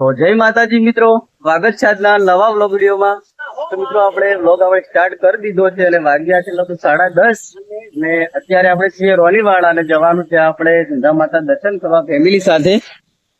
તો જય માતાજી મિત્રો, સ્વાગત છે આજના નવા વ્લોગ વિડીયોમાં। તો મિત્રો આપણે વ્લોગ સ્ટાર્ટ કરી દીધો છે અને વાગ્યા છે લગભગ 10:30 ને અત્યારે આપણે છીએ રોલીવાડા અને જવાનું છે આપણે ગંગા માતા દર્શન કરવા ફેમિલી સાથે।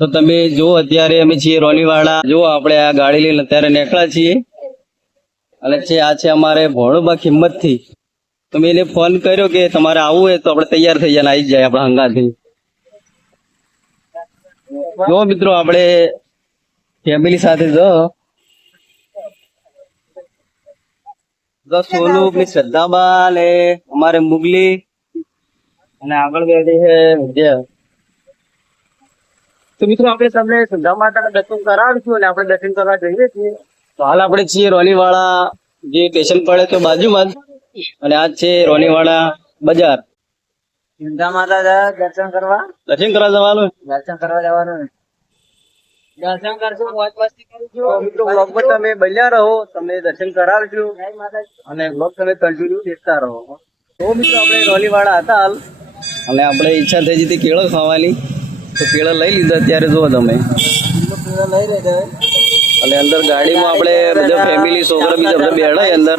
તો તમે જો અત્યારે અમે છીએ રોલીવાડા, જો આપણે આ ગાડી લઈને અત્યારે નીકળ્યા છીએ અને આ છે અમારે ભોણુબા કિંમત થી। તો મેં એને ફોન કર્યો કે તમારે આવવું હોય તો આપણે તૈયાર થઈ જાય આવી જાય આપણા હંગાથી। જો મિત્રો આપણે ફેમિલી સાથે સોનુ, શ્રદ્ધાબા ને અમારે મુગલી અને આગળ બેઠી છે વિદ્યા। તો મિત્રો આપણે તમને ગંગા માતાના દર્શન કરાવીશું અને આપણે દર્શન કરવા જઈએ છીએ। તો હાલ આપણે છીએ રોલીવાડા જે સ્ટેશન પડે તો બાજુમાં જ, અને આ છે રોલીવાડા બજાર। ગંગા માતા દર્શન કરવા જવાનું, દર્શન કરશું, મોજ મસ્તી કરીશું। મિત્રો વ્લોગમાં તમે બન્યા રહો, તમને દર્શન કરાવજો અને વ્લોગ તમે કન્ટિન્યુ દેખતા રહો। તો મિત્રો આપણે રોલીવાડા હતા હાલ અને આપણે ઈચ્છા થઈ જતી કેળો ખાવાની, તો કેળો લઈ લીધા। અત્યારે જુઓ તમે અને અંદર ગાડીમાં આપણે બધા ફેમિલી છોકરા બીજા બધા બેઠા અંદર,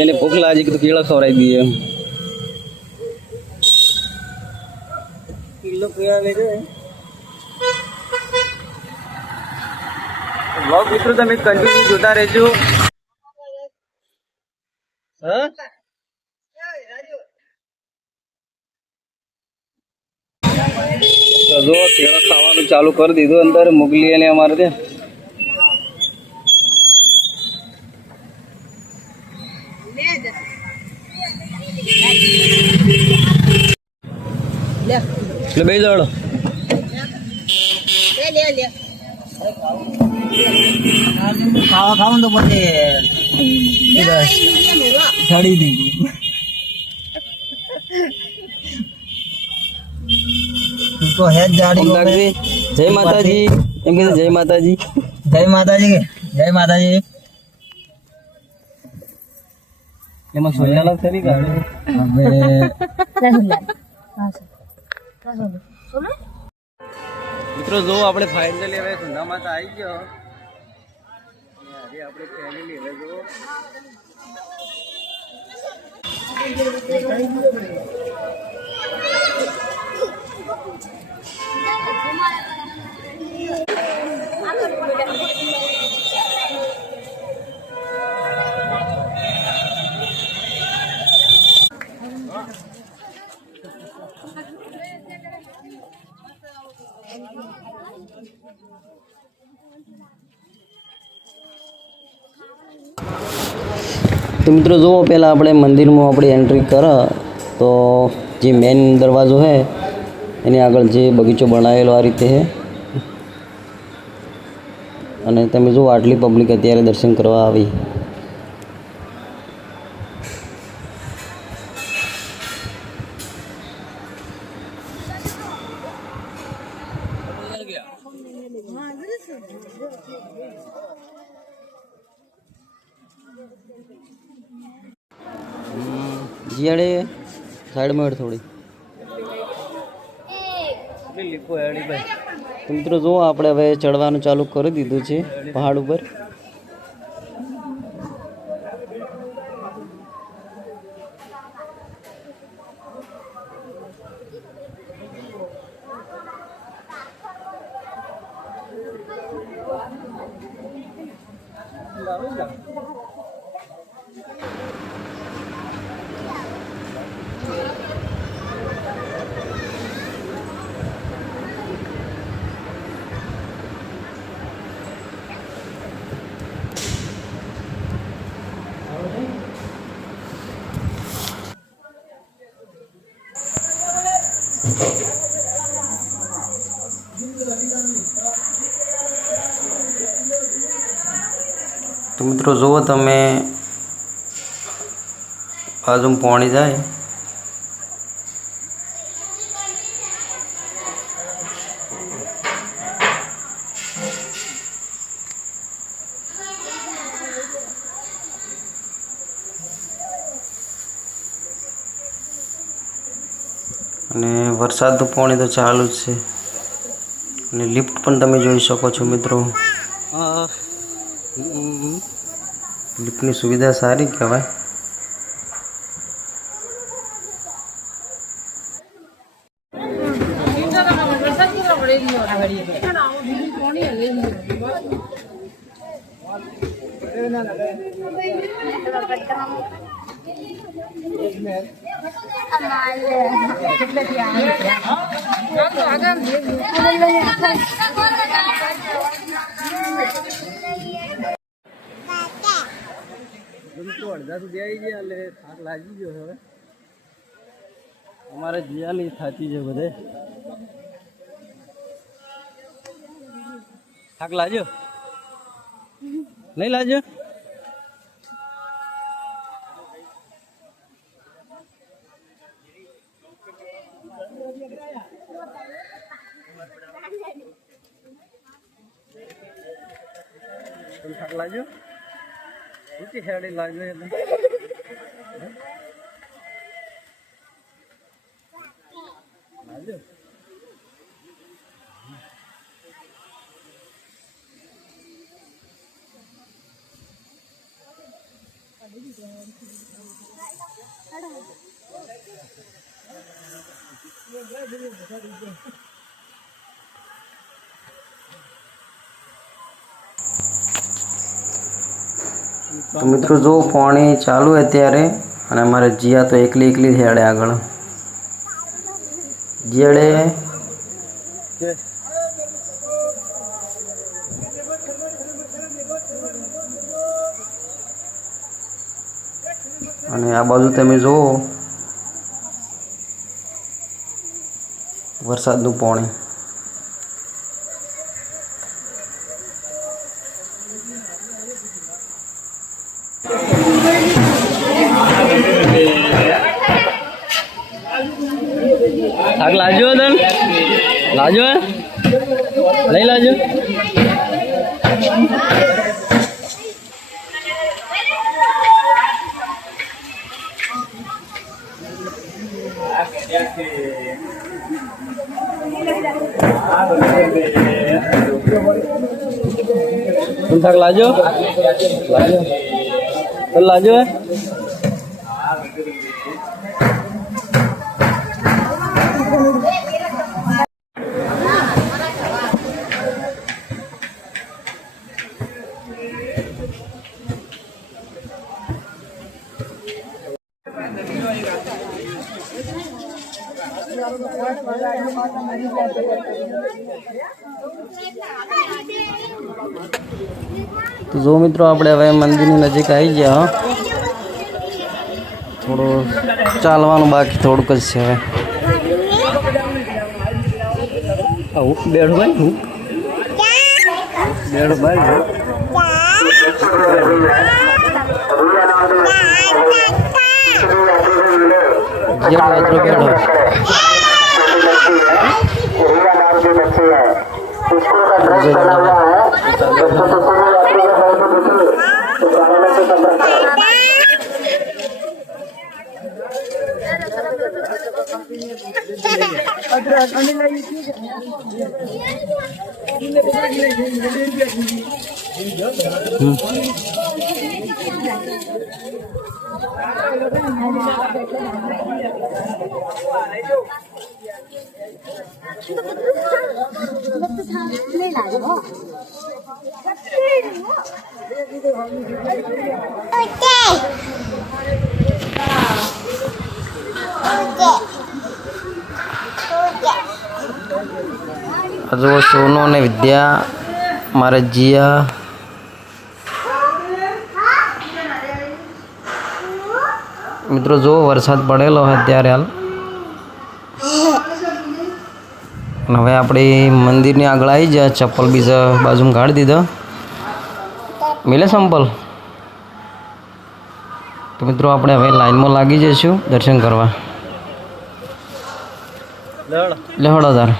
એને ભૂખ લાગી તો કેળો ખવડાવી દઈએ। કિલો કેળા લઈ જાય વ્લોગ મિત્રો તમે કન્ટિન્યુ જોતા રહેજો। તો જો કેળો ખાવાનું ચાલુ કરી દીધું અંદર મુગલી અને અમારે ત્યાં। એટલે બે જણો ખાવા ખાવું તો પછી ચડી દઈ તો હે જાડી। જય માતાજી એમ કે જય માતાજી, જય માતાજી કે જય માતાજી। એમાં સોલ્લા ખરી ગાડી હવે મિત્રો જો આપણે ફાઇનલી હવે ગંગા માતા આવી ગયો અને આપણે ફેમિલી હવે જો तो मित्रों जो पहला अपने मंदिर में अपनी एंट्री करा तो जे मेन दरवाजो है एनी आगळ जे बगीचो बनावेलो आ रीते है अने तमे जो आटली पब्लिक अत्यारे दर्शन करवा आवी। जियाड़े साइड में थोड़ी तो मित्रों जो આપણે હવે ચડવાનું ચાલુ કરી દીધું છે પહાડ ઉપર। तो मित्रों जो तमे बाजू में पानी जाए અને વરસાદનું પાણી તો ચાલુ જ છે। અને લિફ્ટ પણ તમે જોઈ શકો છો મિત્રો. લિફ્ટની સુવિધા સારી કહેવાય. અડધા સુધી આવી ગયા એટલે થાક લાગી ગયો હવે. અમારે જીયાની થાકી છે બધે. થાક લાગ્યો નહીં લાગ્યો? થાક લાગ્યો? ઊંચી હેડી લાગે એટલે લાગ્યો. તો મિત્રો જો પાણી ચાલુ અત્યારે, અને અમારે જીયા તો એકલી હેડે આગળ. જીયાડે અને આ બાજુ તમે જુઓ વરસાદનું પાણી. થાક લાગ્યો તને? લાગ્યો? નહીં લાગ્યો? तुम थक लाजो लाजो तो लाजो है તો જો મિત્રો આપણે હવે મંદિરની નજીક આવી ગયા. થોડું ચાલવાનું બાકી થોડુંક જ છે હવે. બેઠો ભાઈ બેઠો ભાઈ હજુ સોનો અને વિદ્યા મારે જીયા મિત્રો જો વરસાદ પડેલો હોય ત્યારે હાલ. હવે આપણે મંદિરની આગળ આવી જાય. ચપ્પલ બીજા બાજુમાં કાઢી દીધા. મિલે સંપલ. તો મિત્રો આપણે હવે લાઈનમાં લાગી જઈશું દર્શન કરવા. લહડો તાર.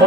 તો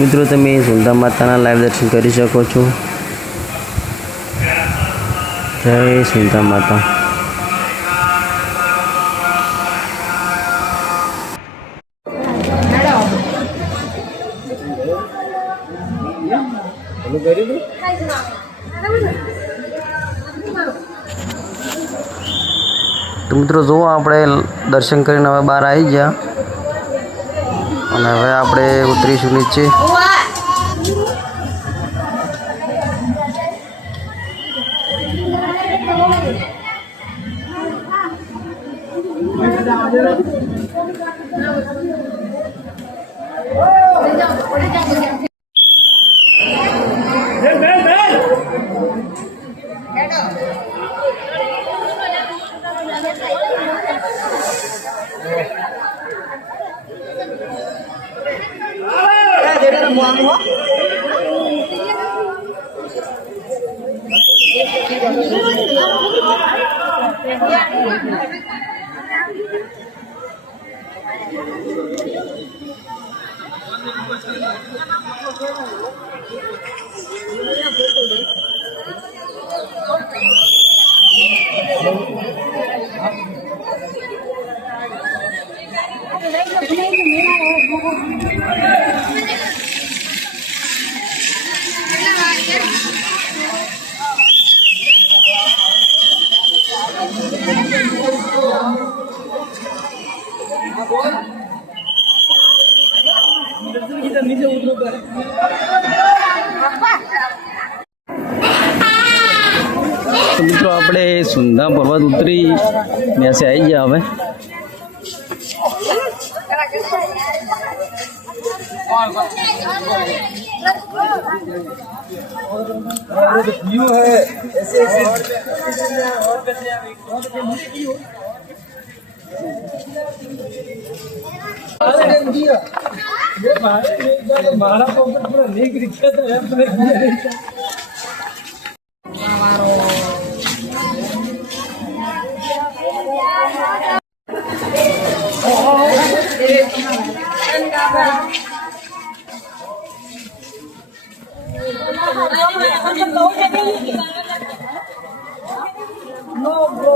મિત્રો તમે સુંદા માતાના લાઈવ દર્શન કરી શકો છો. જય સુંદા માતા. તો મિત્રો જુઓ આપણે દર્શન કરીને હવે બહાર આવી ગયા અને હવે આપણે ઉતરીશું નીચે. તો મિત્રો આપણે સુંદા પર્વત ઉતરી મેસે આવી ગયા હવે. No, bro.